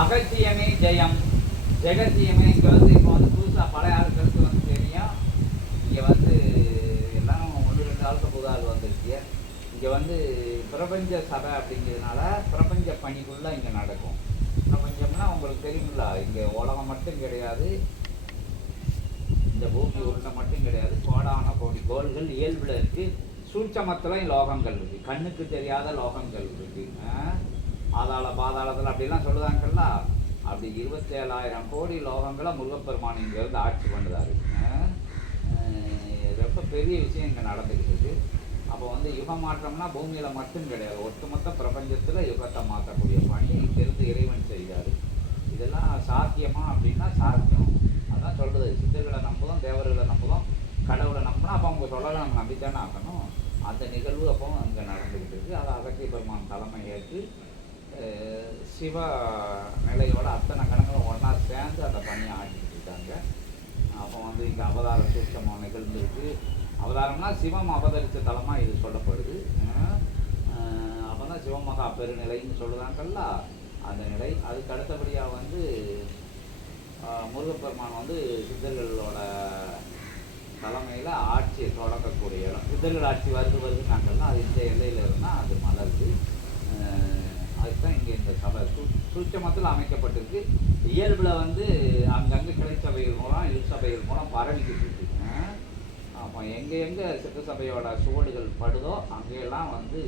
அகத்தியமே ஜெயம். ஜெகத்தியமே இங்கே வந்து இப்போ வந்து புதுசாக பழைய ஆட்களுக்கு வந்து தெரியும். இங்கே வந்து எல்லாம் 1-2 ஆளுக்கு புது ஆள் வந்துருச்சு. இங்கே வந்து பிரபஞ்ச சபை அப்படிங்கிறதுனால பிரபஞ்ச பணிக்குள்ளே இங்கே நடக்கும். பிரபஞ்சம்னா உங்களுக்கு தெரியுமில்ல, இங்கே உலகம் மட்டும் கிடையாது, இந்த பூமி உருண்டை மட்டும் கிடையாது, கோடான கோடி கோள்கள் இயல்பில் இருக்குது. சூட்சமத்தில் லோகங்கள் இருக்குது, கண்ணுக்கு தெரியாத லோகங்கள் இருக்குது. பாதாளத்தில் அப்படிலாம் சொல்லுதாங்கல்ல, அப்படி 27,000 கோடி லோகங்களை முருகப்பெருமான் இங்கேருந்து ஆட்சி பண்ணுறாரு. ரொம்ப பெரிய விஷயம் இங்கே நடந்துக்கிட்டு இருக்கு. அப்போ வந்து யுக மாற்றம்னா பூமியில் மட்டும் கிடையாது, ஒட்டுமொத்த பிரபஞ்சத்தில் யுகத்தை மாற்றக்கூடிய பணி இங்கிருந்து இறைவன் செய்கிறார். இதெல்லாம் சாத்தியமா அப்படின்னா சாத்தியம். அதான் சொல்கிறது, சித்தர்களை நம்புதோம், தேவர்களை நம்புதோம், கடவுளை நம்பினா அப்போ அவங்க சொல்லலை நம்ம நம்பித்தானே ஆகணும். அந்த நிகழ்வு அப்போ அங்கே நடந்துக்கிட்டு இருக்குது. அதை அகத்திய பெருமான் தலைமை ஏற்று சிவ நிலையோட அத்தனை கணங்களும் ஒன்றா சேர்ந்து அந்த பணியை ஆட்டிக்கிட்டு இருக்காங்க. அப்போ வந்து இங்கே அவதார சூட்சமாக நிகழ்ந்துருக்கு. அவதாரம்னா சிவம் அவதரித்த தலமாக இது சொல்லப்படுது. அப்போ தான் சிவமகா பெருநிலைன்னு சொல்லுதாங்கல்ல, அந்த நிலை. அதுக்கு அடுத்தபடியாக வந்து முருகப்பெருமான் வந்து சித்தர்களோட தலைமையில் ஆட்சியை தொடங்கக்கூடிய இடம். சித்தர்கள் ஆட்சி வருதுனாங்கல்ல, அது இந்த எல்லையில் இருந்தால் அது மலருது. அதுதான் இங்கே இந்த சபை சூட்சமத்தில் அமைக்கப்பட்டிருக்கு. இயல்பில் வந்து அங்கங்கே கிளை சபைகள் மூலம் இரு சபைகள் மூலம் பரவிக்கிட்டு இருக்கு. அப்போ எங்கே சித்த சபையோட சுவடுகள் படுதோ அங்கேயெல்லாம் வந்து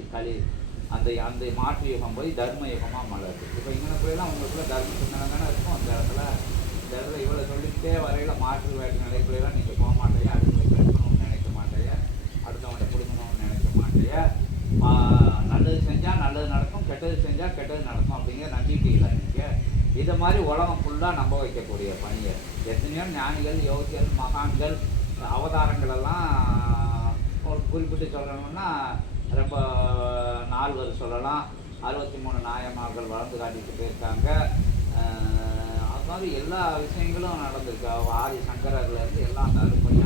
அந்த அந்த மாற்று யுகம் போய் தர்ம யுகமாக மலருது. இப்போ இங்கனக்குள்ளெல்லாம் உங்களுக்குள்ள தர்ம சிந்தனை தானே இருக்கும். அந்த இடத்துல இவ்வளோ சொல்லிக்கிட்டே வரையில் மாற்று வேறு நிலைக்குள்ளெல்லாம் நீங்கள் போக மாட்டேங்க, அடுத்தவங்க எடுக்கணும்னு நினைக்க மாட்டேங்க, அடுத்தவங்க கொடுக்கணும்னு நினைக்க மாட்டேங்க. நல்லது செஞ்சால் நல்லது நடக்கும், கெட்டது செஞ்சால் கெட்டது நடக்கும் அப்படிங்கிற நம்பிக்கையில் நீங்கள் இதை மாதிரி உலகம் ஃபுல்லாக நம்ப வைக்கக்கூடிய பணியை எத்தனையோ ஞானிகள், யோகிகள், மகான்கள், அவதாரங்களெல்லாம் குறிப்பிட்டு சொல்லணும்னா ரொம்ப 4 சொல்லலாம். 63 நாயமார்கள் வளர்ந்து காட்டிட்டு போயிருக்காங்க. அது மாதிரி எல்லா விஷயங்களும் நடந்திருக்கு. ஆதி சங்கரர்லேருந்து எல்லாம் அந்த அறுபணி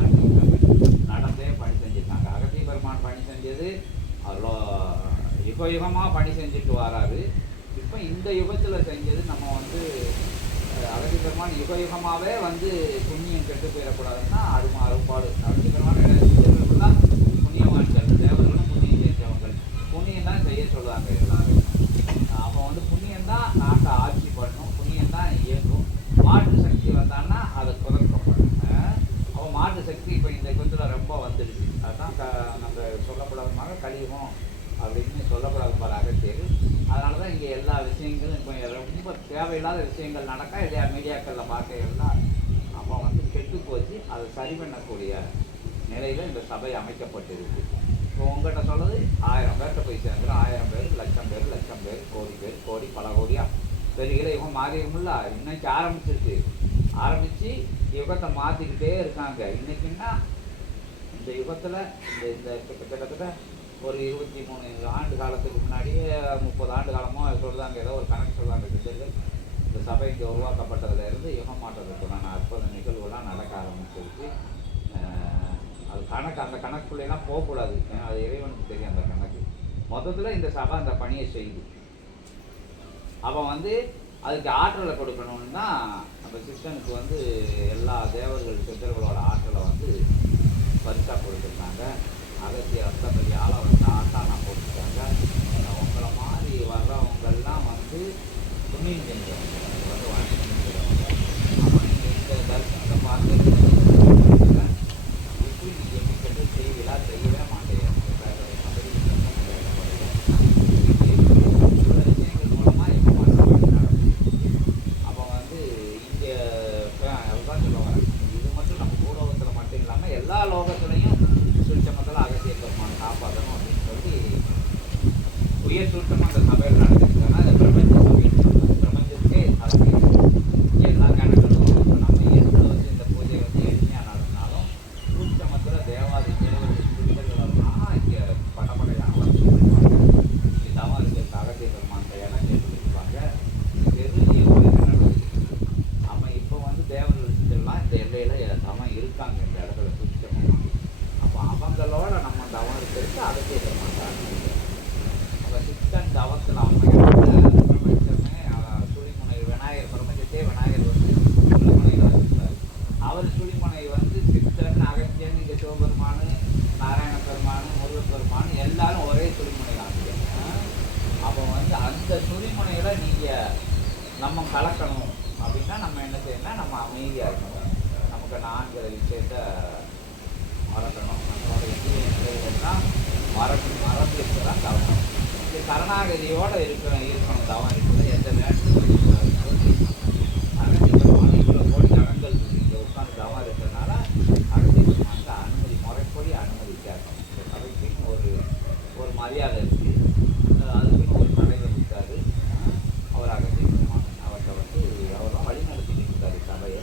நடந்தே பணி செஞ்சுருக்காங்க. அகத்திய பெருமான் பணி செஞ்சது அவ்வளோ யுகமாக பணி செஞ்சுட்டு வராரு. இப்போ இந்த யுகத்தில் செஞ்சது நம்ம வந்து அகத்திய பெருமான் யுகமாகவே வந்து புண்ணியம் கெட்டு போயிடக்கூடாதுன்னா அருப்பாடு. அகத்திய பெருமான் புண்ணியவான்கள், தேவர்களும் புண்ணியம் செஞ்சவங்க, புண்ணியம் தான் செய்ய சொல்லுவாங்க எல்லாரும். அப்போ வந்து புண்ணியம் தான் நாட்டை ஆட்சி பண்ணணும், புண்ணியம் தான் இயங்கும். மாற்று சக்தி வந்தான்னா அதை குறைக்கப்படும். அப்போ மாற்று சக்தி இப்போ இந்த யுகத்தில் ரொம்ப வந்துடுச்சு. அதுதான் நம்ம சொல்லப்படாதமாக கலியுகம் அப்படின்னு சொல்லப்படாத பாரு அகத்தியர். அதனால தான் இங்கே எல்லா விஷயங்களும் இப்போ ரொம்ப தேவையில்லாத விஷயங்கள் நடக்க இல்லையா மீடியாக்களில் பார்க்க எல்லாம் அப்போ வந்து கெட்டு போச்சு. அதை சரி பண்ணக்கூடிய நிலையில் இந்த சபை அமைக்கப்பட்டிருக்கு. இப்போ உங்கள்கிட்ட சொல்லுது 1000 பேர்கிட்ட போய் சேர்ந்துடும். 1000 பேர், லட்சம் பேர், கோடி பல கோடியாக பெருகிற யுகம் மாறிடும்ல. இன்னைக்கு ஆரம்பித்து யுகத்தை மாற்றிக்கிட்டே இருக்காங்க. இன்னைக்குன்னா இந்த யுகத்தில் இந்த கிட்டத்தட்ட ஒரு 23 ஆண்டு காலத்துக்கு முன்னாடியே 30 ஆண்டு காலமோ சொல்கிறாங்க, ஏதோ ஒரு கணக்கு சொல்கிறாங்க சித்தர்கள். இந்த சபை இங்கே உருவாக்கப்பட்டதுலேருந்து யுகம் மாற்றத்துக்குண்டான அற்புத நிகழ்வுலாம் நடக்க ஆரம்பிச்சிருக்கு. அது அந்த கணக்குள்ளேலாம் போகக்கூடாது, ஏன்னா அது இறைவனுக்கு தெரியும் அந்த கணக்கு. மொத்தத்தில் இந்த சபை அந்த பணியை செய்யுது. அப்போ வந்து அதுக்கு ஆற்றலை கொடுக்கணும்னு தான் அந்த சிஸ்டனுக்கு வந்து எல்லா தேவர்கள் சித்தர்களோட ஆற்றலை வந்து பரிசாக கொடுத்துருக்காங்க. அகத்திய ரத்தப்படி ஆளை வந்து ஆட்டானா போட்டுருக்காங்க. உங்களை மாதிரி வர்றவங்கெல்லாம் வந்து புண்ணியம் செஞ்சவங்க வந்து வாங்கி செஞ்சுக்கிறவங்க. அப்போ நீங்கள் இந்த தரிசனத்தை பார்த்து எப்படி நீங்கள் எப்படி கெட்டு செய்வீங்களா? செய்யவே மாட்டேங்க. விஷயங்கள் மூலமாக எப்போ நடக்கும். அப்போ வந்து இங்கே அதுதான் சொல்ல வரேன். இது மட்டும் நம்ம பூலோகத்தில் மட்டும் இல்லாமல் எல்லா லோகத்துலையும் சூட்சமத்தில் அகத்திய பெருமான் காப்பாற்றணும் அப்படின்னு சொல்லி உயர் சூட்சமாக அந்த சபையில் நடந்துருக்காங்கன்னா அது பிரபஞ்ச சபை. பிரபஞ்சத்துக்கே நீங்கள் நம்ம கலக்கணும் அப்படின்னா நம்ம என்ன செய்யணும்னா நம்ம அமைதியாக இருக்கணும். நமக்கு நான்கிற விஷயத்த மறக்கணும். நம்மளோட இந்திய நிலைகள்லாம் மறந்து இருக்கிறதான் தவம். இது கருணாகதியோடு இருக்கணும் தவம் இருக்குது. எந்த நேரத்தில் அகத்தியமான இவ்வளோ கோடி ஜனங்கள் இங்கே உட்காந்து தவம் இருக்கிறதுனால அகத்தியமான அனுமதி முறைப்படி அனுமதி கேட்கணும். சபைக்குன்னு ஒரு மரியாதை இருக்குது. அதுக்குன்னு ஒரு தலைவர் இருக்காரு. அவர் அகத்தியமான அவர்கிட்ட வந்து அவர்தான் வழி நடத்திக்கிட்டு இருக்காரு சபையை.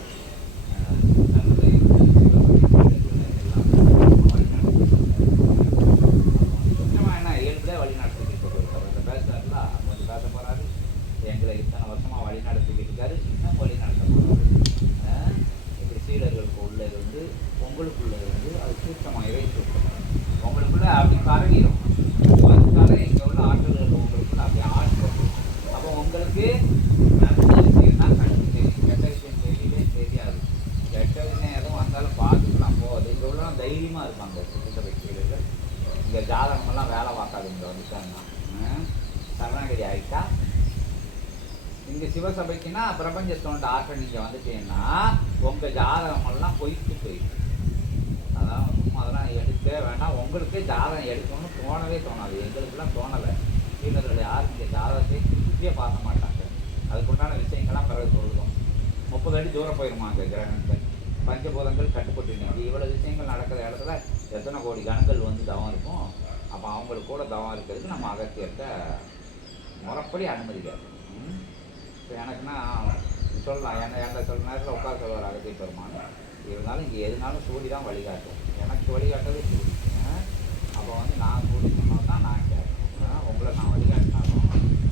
எங்களை இத்தனை வருஷமாக வழி நடத்திக்கிட்டு இருக்காரு. இன்னும் வழி நடத்த போகிறாரு. இப்படி சீடர்களுக்கு உள்ள இருந்து உங்களுக்குள்ள இருந்து அது சூட்சமாக இறைச்சூட்டம் உங்களுக்குள்ள அப்படி பரவிடும். அதுக்காக இங்கே உள்ள ஆற்றல்கள் உங்களுக்குள்ள அப்படி ஆட்கள். அப்போ உங்களுக்கு நல்ல விஷயம்னா கண்டிப்பாக தெரியும், கெட்ட விஷயம் தெரியவே தெரியாது. கெட்ட விஷயம் எதுவும் வந்தாலும் பார்த்துக்கலாம் போகுது. இங்கே உள்ள தைரியமாக இருப்பாங்க சித்தசபை சீடர்கள். இங்கே ஜாதகமெல்லாம் வேலை பார்க்காது. இங்கே வந்துட்டாங்கன்னா சரணாகதி ஆகிட்டா இங்கே சிவசபைக்குன்னா பிரபஞ்சத்தோட ஆற்றல் நீங்கள் வந்துட்டீங்கன்னா உங்கள் ஜாதகமெல்லாம் பொய்த்து போயிடும். அதான் அதெல்லாம் எடுக்கவே வேண்டாம். உங்களுக்கே ஜாதகம் எடுக்கணும்னு தோணவே தோணாது. எங்களுக்கெல்லாம் தோணலை. சீடர்கள் யாரும் இங்கே ஜாதகத்தை திருப்பியே பார்க்க மாட்டாங்க. அதுக்குண்டான விஷயங்கள்லாம் பிறகு சொல்லுவோம். 30 அடி தூரம் போயிடுமாங்க கிரகங்கள். பஞ்சபூதங்கள் கட்டுப்பட்டு நிற்கி இவ்வளோ விஷயங்கள் நடக்கிற இடத்துல எத்தனை கோடி கணங்கள் வந்து தவம் இருக்கும். அப்போ அவங்களுக்கு கூட தவம் இருக்கிறதுக்கு நம்ம அகத்தியத்தை முறைப்படி அனுமதிக்காது. இப்போ எனக்குன்னா சொல்லலாம், என்ன சொல்ல நேரத்தில் உட்கார சொல்லுவார் அகத்திய பெருமான். இருந்தாலும் இங்கே எதுனாலும் சூடி தான் வழிகாட்டும். எனக்கு வழிகாட்டவே சூடி. அப்போ வந்து நான் சூடி சொன்னால் தான் நான் கேட்கணும். உங்களை நான் வழிகாட்டினாலும்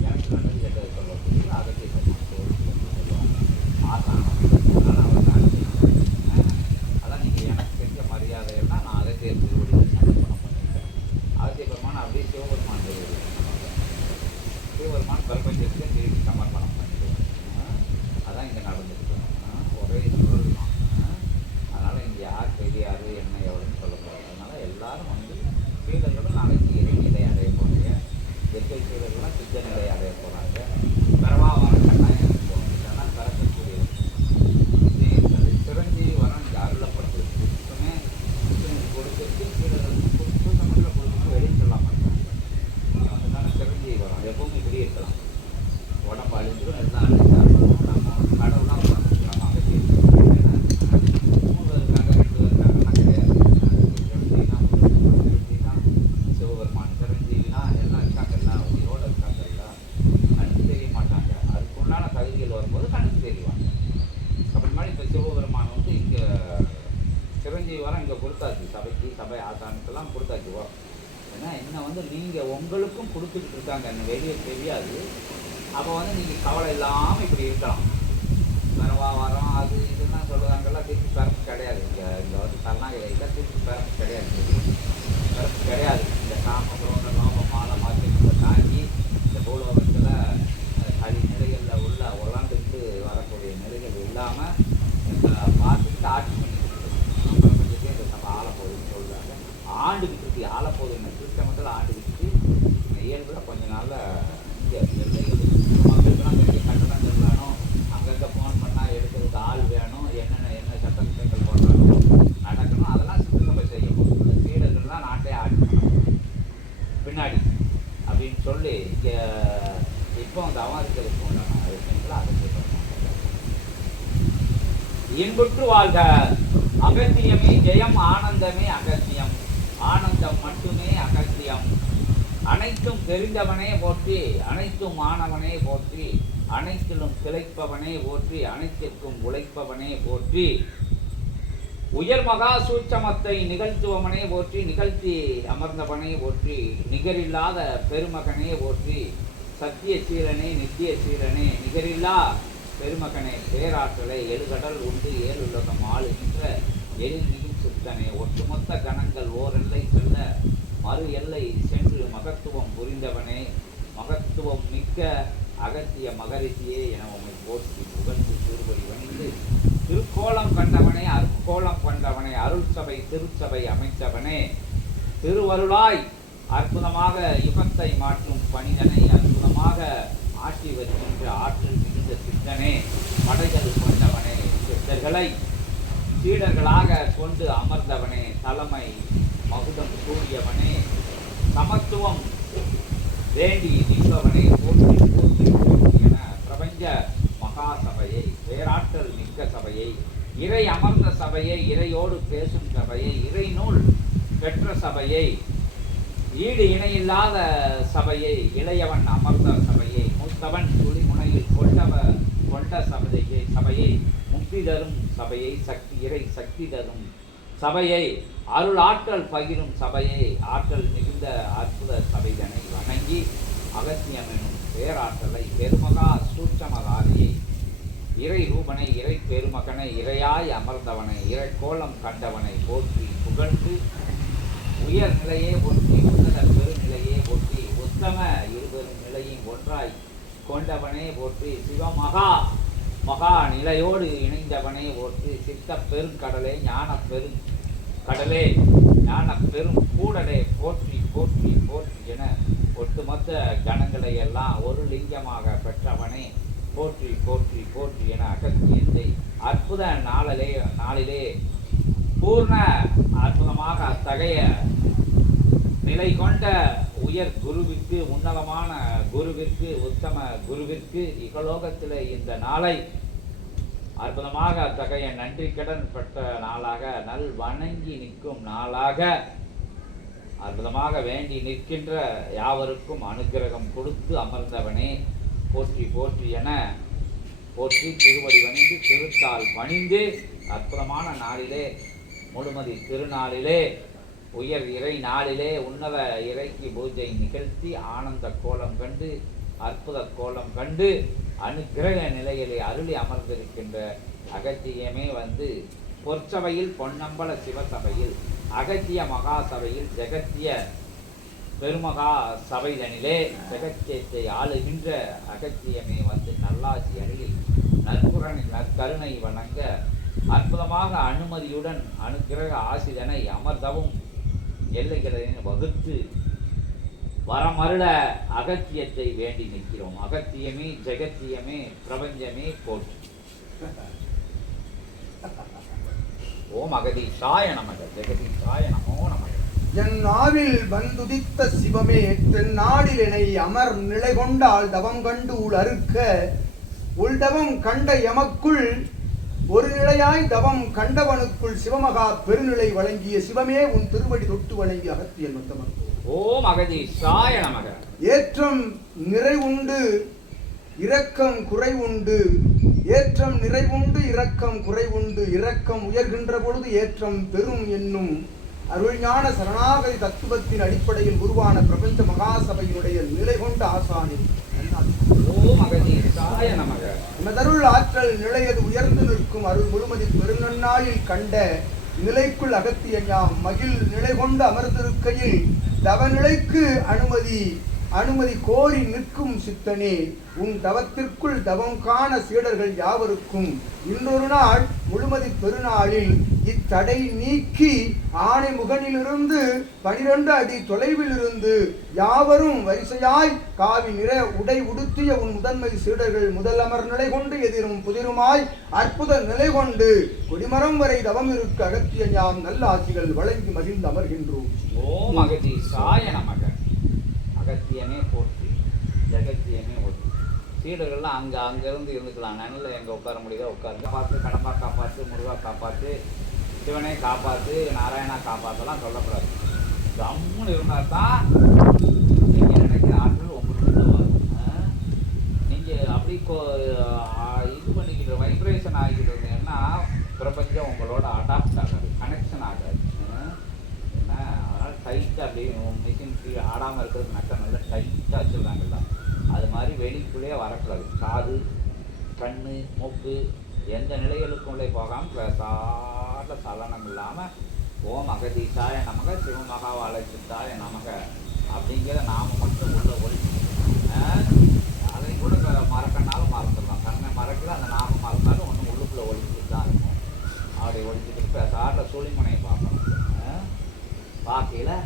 எனக்கு நல்லது கெட்டது சொல்லக்கூடிய அகத்திய பெருமான் சூடி சொல்லுவாங்க. மாசானம் அதனால் அவர் தான் அதான் நீங்கள் எனக்கு செஞ்ச மரியாதையெல்லாம் நான் அகத்திய திருவடியில் சமர்ப்பணம் பண்ணிட்டேன். அகத்திய பெருமான் அப்படியே சிவபெருமான் சிவபெருமான் பிரபஞ்சத்துக்கு திருப்பி சமர்ப்பணம் பண்ணிடுவார். அதான் இங்கே நடந்துருக்கு. ஒரே சுழல் தான். அதனால் இங்கே யார் பெரியார் என்ன எவ்வளோன்னு சொல்லக்கூடாது. அதனால் எல்லாரும் வந்து சீடர்களும் நாளைக்கு இறைநிலை அடைய போகிறாங்க. எத்தனை சீடர்கள்லாம் சித்த நிலை அடைய போகிறாங்க. பரவாவான கட்டாயம் போகிறாங்கன்னா பிறக்கக்கூடிய சிரஞ்சீவி வரம் இங்கே அருளப்பட்டிருக்கு. சுத்தமே கொடுத்துருக்கு. சீடர்களுக்கு புதுச மட்டும் கொடுத்து வெளியே சொல்ல மாட்டாங்க. அதனால சிரஞ்சீவி வரம் எப்பவுமே இப்படி இருக்கலாம். உடம்பு அழிஞ்சிடும், எல்லாம் அழிஞ்சாலும் நம்ம கடவுளாக நம்ம அகற்றி சிவபெருமான் சிரஞ்சீவினா எல்லாம் இருக்காங்க. எல்லாம் உயிரோடு இருக்காங்க. எல்லாம் கண்ணுக்கு தெரிய மாட்டாங்க. அதுக்கு உண்டான தகுதிகள் வரும்போது கண்ணுக்கு தெரிவாங்க. அப்படி மாதிரி இப்போ சிவபெருமான் வந்து இங்கே சிரஞ்சீவி வரம் இங்கே கொடுத்தாச்சு. சபைக்கு சபை ஆசானுக்கெல்லாம் கொடுத்தாச்சு. ஏன்னா என்ன வந்து நீங்கள் உங்களுக்கும் கொடுத்துக்கிட்டு இருக்காங்க. என்ன வெளியே தெரியாது. அப்போ வந்து நீங்கள் கவலை இல்லாமல் இப்படி இருக்கலாம். வரவா வரோம் அது இதுலாம் சொல்லுவாங்கெல்லாம் திருப்பி பிறப்பு கிடையாது. இங்கே வந்து கருணாகதியில் திருப்பி பிறப்பு கிடையாது. பிறப்பு கிடையாது. இந்த காம லோகமான மாற்றத்தை தாங்கி இந்த பூலோகத்தில் கடி நிலைகளில் உள்ள உலாண்டுட்டு வரக்கூடிய நிலைகள் இல்லாமல் பார்த்துக்கிட்டு ஆட்சி பண்ணிக்கிட்டு இருக்கோம். பிரபஞ்சத்தையும் இந்த சபை ஆளப்போகுதுன்னு சொல்கிறாங்க. ஆண்டுக்கிட்டு இருக்கு. ஆளப்போகுதுன்னு திருச்சமத்தில் ஆண்டுக்கிட்டு இயல்பில் கொஞ்ச நாளில் இங்கே எல்லைகள் மக்களுக்கெல்லாம் பெரிய கட்டணங்கள் வேணும். அங்கங்கே ஃபோன் பண்ணால் எடுக்கிறதுக்கு ஆள் வேணும். என்ன சட்டத்திட்டங்கள் போட்டாலும் நடக்கணும். அதெல்லாம் சித்தசபை செய்யணும். இந்த சீடர்கள்லாம் நாட்டை ஆட்சி பண்ணணும் பின்னாடி அப்படின்னு சொல்லி இங்கே இப்போ அந்த அவமானிக்கிறதுக்கு உண்டான விஷயங்களை அதை செய்யணும். இன்புற்று வாழ்க அகத்தியமே ஜெயம். ஆனந்தமே அகத்தியம். ஆனந்தம் மட்டுமே அகத்தியம். அனைத்தும் தெரிந்தவனே போற்றி, அனைத்தும் ஆனவனே போற்றி, அனைத்திலும் திளைப்பவனே போற்றி, அனைத்திற்கும் உழைப்பவனே போற்றி, உயர் மகா சூட்சமத்தை நிகழ்த்துவவனே போற்றி, நிகழ்த்தி அமர்ந்தவனே போற்றி, நிகரில்லாத பெருமகனே போற்றி, சத்திய சீரனே நித்திய சீரனே நிகரில்லா பெருமகனே பேராற்றலை எழுகடல் உண்டு ஏழுலகம் ஆளுகின்ற எழில்மிகும் சித்தனே ஒட்டுமொத்த கணங்கள் ஓரெல்லை செல்ல மறு எல்லை சென்று மகத்துவம் புரிந்தவனே மகத்துவம் மிக்க அகத்திய மகரிஷியே என உம்மை போற்றி புகழ்ந்து திருவடி வணிந்து திருக்கோலம் கண்டவனே அருக்கோலம் கொண்டவனே அருள் சபை திருச்சபை அமைச்சவனே திருவருளாய் அற்புதமாக யுகத்தை மாற்றும் பணிதனை அற்புதமாக ஆட்சி வருகின்ற ஆற்றல் மிகுந்த சித்தனே, படைகள் கொண்டவனே, சித்தர்களை சீடர்களாக கொண்டு அமர்ந்தவனே, தலைமை மகுடம் சூடியவனே, சமத்துவம் வேண்டி நிற்பவனே, போற்றி போற்றி போற்றி என பிரபஞ்ச மகாசபையை, பேராற்றல் மிக்க சபையை, இறை அமர்ந்த சபையை, இறையோடு பேசும் சபையை, இறை நூல் பெற்ற சபையை, ஈடு இணையில்லாத சபையை, இளையவன் அமர்ந்த சபையை, மூத்தவன் துளிமுனையில் கொண்ட சபையை, முக்தி தரும் சபையை, இறை சக்தி தரும் சபையை, அருள் ஆற்றல் பகிரும் சபையை, ஆற்றல் மிகுந்த அற்புத சபைதனை வணங்கி அகத்தியம் எனும் பேராற்றலை, பெருமகா சூட்சமகாரியை, இறை ரூபனை, இறை பெருமகனை, இறையாய் அமர்ந்தவனை, இறை கோலம் கண்டவனை போற்றி புகழ்ந்து உயர் நிலையே ஒற்றி, உன்னத பெருநிலையே ஒற்றி, உத்தம இருபெரும் நிலையும் ஒன்றாய் கொண்டவனே போற்றி, சிவமகா மகா நிலையோடு இணைந்தவனே போற்றி, சித்த பெருங்கடலே, ஞான பெரும் கடலே, ஞான பெரும் கூடலே போற்றி போற்றி போற்றி என ஒட்டுமொத்த கணங்களை எல்லாம் ஒரு லிங்கமாக பெற்றவனே போற்றி போற்றி போற்றி என அகத்தியத்தை அற்புத நாளிலே பூர்ண அற்புதமாக அத்தகைய நிலை கொண்ட உயர் குருவிற்கு, உன்னதமான குருவிற்கு, உத்தம குருவிற்கு இகலோகத்தில் இந்த நாளை அற்புதமாக அத்தகைய நன்றி கடன் பெற்ற நாளாக, நல் வணங்கி நிற்கும் நாளாக, அற்புதமாக வேண்டி நிற்கின்ற யாவருக்கும் அனுக்கிரகம் கொடுத்து அமர்ந்தவனே போற்றி போற்றி என போற்றி திருவடி வணிந்து திருத்தால் பணிந்து அற்புதமான நாளிலே, முழுமதி திருநாளிலே, உயர் இறை நாளிலே உன்னத இறைக்கு பூஜை நிகழ்த்தி ஆனந்த கோலம் கண்டு, அற்புத கோலம் கண்டு, அனுக்கிரக நிலையிலே அருளி அமர்ந்திருக்கின்ற அகத்தியமே வந்து பொற்சபையில் பொன்னம்பல சிவசபையில், அகத்திய மகாசபையில், ஜெகத்திய பெருமகா சபைதனிலே ஜெகத்தியத்தை ஆளுகின்ற அகத்தியமே வந்து நல்லாசி அருளி நற்கருணை வணங்க அற்புதமாக அனுமதியுடன் அனுக்கிரக ஆசிதனை அமர்தவும் எல்லைகளை வகுத்து வரமருள அகத்தியத்தை வேண்டி நிற்கிறோம். அகத்தியமே, ஜெகத்தியமே, பிரபஞ்சமே போற்றி. ஓம் அகதீஷாய நமக, ஜெகதீஷாய நமோ நமக. என் நாவில் வந்துதித்த சிவமே, தென்னாடில் என்னை அமர் நிலை கொண்டால் தவம் கண்டு உள் அறுக்க, உள்தவம் கண்ட எமக்குள் ஒரு நிலையாய் தவம் கண்டவனுக்குள் சிவமகா பெருநிலை வழங்கிய சிவமே, உன் திருவடி தொட்டு வணங்கி அகத்தியன் மொத்தமன். ஓம் அகதீஷாய நமக. ஏற்றம் நிறைவுண்டு இரக்கம் குறைவுண்டு, ஏற்றம் நிறைவுண்டு இரக்கம் குறைவுண்டு, இரக்கம் உயர்கின்ற பொழுது ஏற்றம் பெரும் என்னும் அருள்ஞான சரணாகதி தத்துவத்தின் அடிப்படையில் உருவான பிரபஞ்ச மகாசபையினுடைய நிலை கொண்ட ஆசானின் நமதருள் ஆற்றல் நிலையது உயர்ந்து நிற்கும் அருள் முழுமதி பெருநன்னாளில் கண்ட நிலைக்குள் அகத்திய ஞாம் மகிழ் நிலை கொண்டு அமர்ந்திருக்கையில் தவநிலைக்கு அனுமதி கோரி நிற்கும் சித்தனே, உன் தவத்திற்குள் தவம் காண சீடர்கள் யாவருக்கும் இன்னொரு நாள் முழுமதி பெருநாளில் இத்தடை நீக்கி ஆணை முகனிலிருந்து 12 அடி தொலைவில் இருந்து யாவரும் வரிசையாய் காவி நிற உடை உடுத்திய உன் முதன்மை சீடர்கள் முதலமர் நிலை கொண்டு எதிரும் புதிருமாய் அற்புத நிலை கொண்டு கொடிமரம் வரை தவம் இருக்க அகத்திய ஞாம் நல்ல ஆட்சிகள் வழங்கி மகிழ்ந்து அமர்கின்றோம். ஓம் அகதீஷாய நமக. அகத்தியமே போற்றி, ஜெகத்தியமே ஒற்றி. சீடர்கள்லாம் அங்கேருந்து இருந்துக்கலாம், நனில் எங்கே உட்கார முடியுதோ உட்காந்து காப்பாற்று, கடம்பா காப்பாற்று, முருகா காப்பாற்று, சிவனை காப்பாற்று, நாராயணா காப்பாற்றலாம் சொல்லக்கூடாது. கம்முன்னு இருந்தால் தான் நீங்கள் நினைக்கிற ஆற்றல் உங்களுக்கு வரும். நீங்கள் அப்படி இது பண்ணிக்கிட்டு வைப்ரேஷன் ஆகிக்கிட்டு இருந்தீங்கன்னா பிரபஞ்சம் உங்களோட அடாப்ட் ஆகாது, கனெக்ஷன் ஆகாது. ஏன்னா அதனால் டைட்டாக அப்படி மிஷின் ஆடாமல் இருக்கிறது நட்டை நல்லா டைட்டாக வச்சுருக்காங்கல்ல, அது மாதிரி வெளிக்குள்ளேயே வரக்கூடாது. காது, கண், மூக்கு எந்த நிலைகளுக்குள்ளே போகாமல் பேசாத சலனம் இல்லாமல் ஓம் அகதீஷாய நமக, சிவமகாவாலயத்தாய நமக அப்படிங்கிற நாம மட்டும் உள்ள ஒளி. அதை கூட மறக்கனாலும் மறந்துடலாம், கண்ணை மறக்கல அந்த நாம மறந்தாலும் ஒன்றும் உள்ளுக்குள்ளே ஒழிஞ்சிட்டு தான் இருக்கும். அப்படி ஒழிஞ்சிட்டு பேசாத சூழிமனையை பார்க்கணும். பார்க்கையில்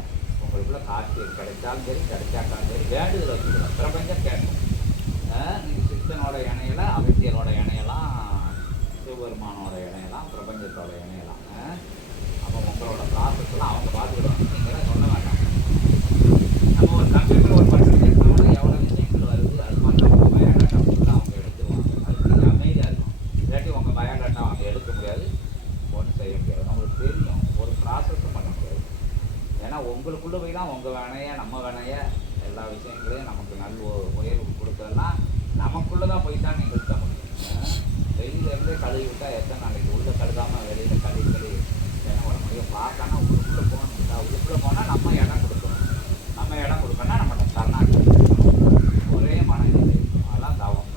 உங்களுக்குள்ள காட்சி கிடைச்சாலும் சரி கிடைச்சாட்டாலும் சரி வேண்டுதல் வச்சுக்கலாம், பிரபஞ்சம் கேட்கும். இணையில அகத்தியரோட இணையலாம், சிவபெருமானோட இணையலாம், பிரபஞ்சத்தோட இணையலாம். அப்போ உங்களோட ப்ராசஸ்லாம் அவங்க பார்த்துக்கிடுவாங்க, நீங்களாம் சொல்ல வேண்டாம். நம்ம ஒரு கம்ப்யூட்டர் ஒரு பட்டன் எடுத்தோம்னா எவ்வளோ விஷயங்கள் வருது, அது மாதிரி உங்கள் பயோடாட்டா ஃபுல்லாக அவங்க எடுத்துருவாங்க. அது அமைதியாக இருக்கும். இல்லாட்டி உங்கள் பயோடாட்டா அவங்க எடுக்க முடியாது, ஒன்றும் செய்ய முடியாது. நம்மளுக்கு தெரியும், ஒரு ப்ராசஸும் பண்ண முடியாது. ஏன்னா உங்களுக்குள்ளே போய் தான் உங்கள் வினைய நம்ம வினைய எல்லா விஷயங்களையும் நமக்கு நல்ல உயர்வு கொடுக்குறதுனா நமக்குள்ளே தான் போய் தான் நிகழ்த்த முடியும். வெளியிலேருந்தே கழுவி விட்டால் எத்தனை நாளைக்கு உள்ளே கழுதாமல் வெளியில் கழுவி என்ன பண்ண முடியும்? பார்க்கணும், உள்ளுக்குள்ளே போகணும். உள்ளுக்குள்ளே போனால் நம்ம இடம் கொடுக்கணும். நம்ம இடம் கொடுக்கணும்னா நம்ம தரணாட்சி ஒரே மனநிலை இருக்கும். அதெல்லாம் தவம்.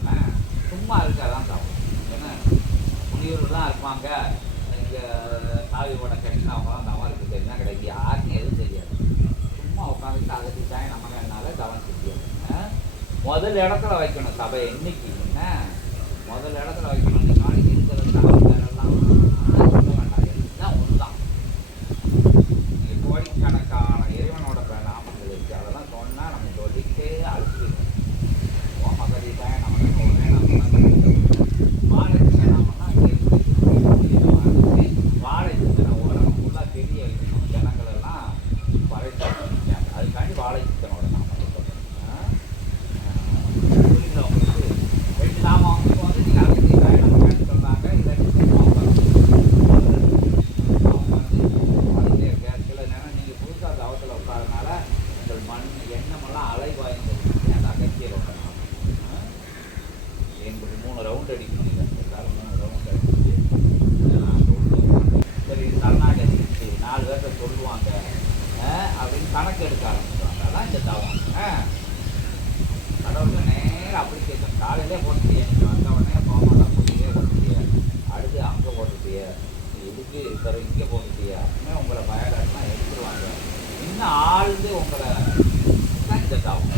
சும்மா இருக்காதான் தவம். ஏன்னா முனிவர்கள்லாம் இருப்பாங்க, இங்கே சாவி போட கட்டினா அவங்களாம் தவம் இருக்குது தெரியுமா? கிடையாது. யாருக்கும் எதுவும் தெரியாது. சும்மா உட்காந்துட்டு அதுக்கு தான் நம்ம என்னால் தவம் செய்யும். முதல் இடத்துல வைக்கணும் சபை. இன்னைக்கு என்ன முதல் இடத்துல வைக்கணும். இன்னைக்கு நாளைக்கு இருக்கிறது தவறுலாம் சொல்ல வேண்டாம். எல்லாம் ஒன்று தான். நீங்கள் கோடிக்கணக்கான இறைவனோட நாமங்கள் இருக்குது. அதெல்லாம் சொன்னால் நம்ம சொல்லிக்கிட்டே அழுத்திடுவோம். ஓ மகதீசாய நமக்கு ஒரே நாம வாழைச்சின நாமன்னா வாழை சித்தனை ஓரணும் ஃபுல்லாக தெரிய வைக்கணும். ஜனங்கள் எல்லாம் பறைச்சாங்க. அதுக்காண்டி வாழை சித்தனோட நாமம் உங்களுக்கு 2 நாமம் அவங்களுக்கு வந்து நீங்கள் அகத்தியசாய நமக்கு சொல்கிறாங்க. இல்லாட்டி சில நேரம் நீங்கள் புதுசாக தவத்தில் உட்காரனால உங்கள் மண் எண்ணமெல்லாம் அலைவாய்ந்தது. அந்த அகத்தியரோட நாமம் எங்களுக்கு 3 ரவுண்ட் அடிக்கணும். எல்லாரும் 3 ரவுண்ட் அடிச்சு சரி சரணாகதி 4 பேர்த்த சொல்லுவாங்க அப்படின்னு கணக்கு எடுக்க ஆரம்பிச்சுவாங்க. அதான் இந்த தவம். கடவுளுக்கு நேரம் அப்படி கேட்கும். காலையிலே போட்டுட்டிய, நீங்கள் வந்த உடனே போகமாட்டா போட்டியே போட்டுட்டிய, அடுத்து அங்கே போட்டுட்டிய, இதுக்கு இருக்கிற இங்கே போட்டுட்டிய அப்படின்னு உங்களை பயோடாட்லாம் எடுத்துருவாங்க. இன்னும் ஆழ்ந்து உங்களை தான் இந்த தவம்.